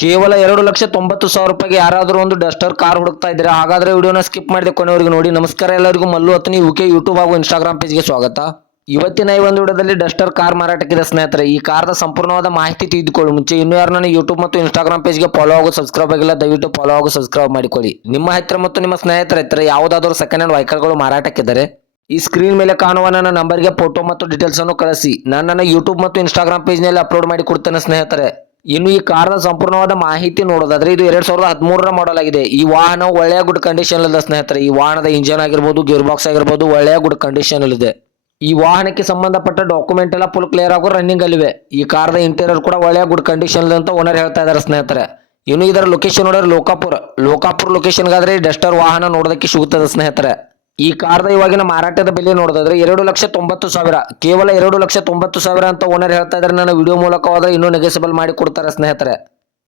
ಕೇವಲ 2,90,000 ರೂಪಾಯಿಗೆ ಯಾರಾದರೂ ಒಂದು ಡಸ್ಟರ್ ಕಾರ್ ಹುಡುಕ್ತಾ ಇದ್ದೀರಾ? ಹಾಗಾದ್ರೆ ವಿಡಿಯೋನ ಸ್ಕಿಪ್ ಮಾಡಿದೆ ಕೊನೆವರೆಗೂ ನೋಡಿ. ನಮಸ್ಕಾರ ಎಲ್ಲರಿಗೂ, ಮಲ್ಲು ಅತ್ನಿ ಯುಕೆ ಯೂಟ್ಯೂಬ್ ಹಾಗೂ ಇನ್ಸ್ಟಾಗ್ರಾಮ್ ಪೇಜ್ಗೆ ಸ್ವಾಗತ. ಇವತ್ತಿನ ಈ ಒಂದು ವಿಡಿಯೋದಲ್ಲಿ ಡಸ್ಟರ್ ಕಾರ್ ಮಾರಾಟಕ್ಕಿದೆ ಸ್ನೇಹಿತರೆ. ಈ ಕಾರ್ದ ಸಂಪೂರ್ಣವಾದ ಮಾಹಿತಿ ತಿಳಿದುಕೊಳ್ಳಿ ಮುಂಚೆ ಇನ್ನೂ ಯಾರು ನನ್ನ ಯೂಟ್ಯೂಬ್ ಮತ್ತು ಇನ್ಸ್ಟಾಗ್ರಾಮ್ ಪೇಜ್ಗೆ ಫಾಲೋ ಹಾಗೂ ಸಬ್ಸ್ಕ್ರೈಬ್ ಆಗಿಲ್ಲ, ದಯವಿಟ್ಟು ಫಾಲೋ ಹಾಗೂ ಸಬ್ಸ್ಕ್ರೈಬ್ ಮಾಡಿಕೊಳ್ಳಿ. ನಿಮ್ಮ ಹತ್ತಿರ ಮತ್ತು ನಿಮ್ಮ ಸ್ನೇಹಿತರ ಹತ್ತಿರ ಯಾವುದಾದರೂ ಸೆಕೆಂಡ್ ಹ್ಯಾಂಡ್ ವೆಹಿಕಲ್ಗಳು ಮಾರಾಟಕ್ಕಿದ್ದಾರೆ ಈ ಸ್ಕ್ರೀನ್ ಮೇಲೆ ಕಾಣುವ ನನ್ನ ನಂಬರ್ಗೆ ಫೋಟೋ ಮತ್ತು ಡೀಟೇಲ್ಸ್ ಅನ್ನು ಕಳಿಸಿ. ನಾನು ನನ್ನ ಯೂಟ್ಯೂಬ್ ಮತ್ತು ಇನ್ಸ್ಟಾಗ್ರಾಮ್ ಪೇಜ್ನಲ್ಲಿ ಅಪ್ಲೋಡ್ ಮಾಡಿ ಕೊಡ್ತೇನೆ ಸ್ನೇಹಿತರೆ. ಇನ್ನು ಈ ಕಾರ್ನ ಸಂಪೂರ್ಣವಾದ ಮಾಹಿತಿ ನೋಡೋದಾದ್ರೆ ಇದು 2013ರ ಮಾಡೆಲ್ ಆಗಿದೆ. ಈ ವಾಹನ ಒಳ್ಳೆಯ ಗುಡ್ ಕಂಡೀಷನ್ ಇದೆ ಸ್ನೇಹಿತರೆ. ಈ ವಾಹನದ ಇಂಜಿನ್ ಆಗಿರ್ಬೋದು, ಗೇರ್ ಬಾಕ್ಸ್ ಆಗಿರ್ಬೋದು ಒಳ್ಳೆಯ ಗುಡ್ ಕಂಡೀಷನ್ ಇದೆ. ಈ ವಾಹನಕ್ಕೆ ಸಂಬಂಧಪಟ್ಟ ಡಾಕ್ಯುಮೆಂಟ್ ಎಲ್ಲ ಫುಲ್ ಕ್ಲಿಯರ್ ಆಗೋ ರನ್ನಿಂಗ್ ಅಲ್ಲಿವೆ. ಈ ಕಾರ್ದ ಇಂಟೀರಿಯರ್ ಕೂಡ ಒಳ್ಳೆಯ ಗುಡ್ ಕಂಡೀಷನ್ ಇದೆ ಅಂತ ಓನರ್ ಹೇಳ್ತಾ ಇದ್ದಾರೆ ಸ್ನೇಹಿತರೆ. ಇನ್ನು ಇದರ ಲೊಕೇಶನ್ ನೋಡಿದ್ರೆ ಲೋಕಾಪುರ ಲೊಕೇಶನ್ಗಾದ್ರೆ ಈ ಡಸ್ಟರ್ ವಾಹನ ನೋಡೋದಕ್ಕೆ ಸಿಗುತ್ತದೆ ಸ್ನೇಹಿತರೆ. ಈ ಕಾರ್ದ ಇವಾಗಿನ ಮಾರಾಟದ ಬೆಲೆ ನೋಡೋದಾದ್ರೆ 2,90,000, ಕೇವಲ 2,90,000 ಅಂತ ಓನರ್ ಹೇಳ್ತಾ ಇದ್ದಾರೆ. ನನ್ನ ವಿಡಿಯೋ ಮೂಲಕವಾದ್ರೆ ಇನ್ನೂ ನೆಗೆಸಬಲ್ ಮಾಡಿ ಕೊಡ್ತಾರೆ ಸ್ನೇಹಿತರೆ.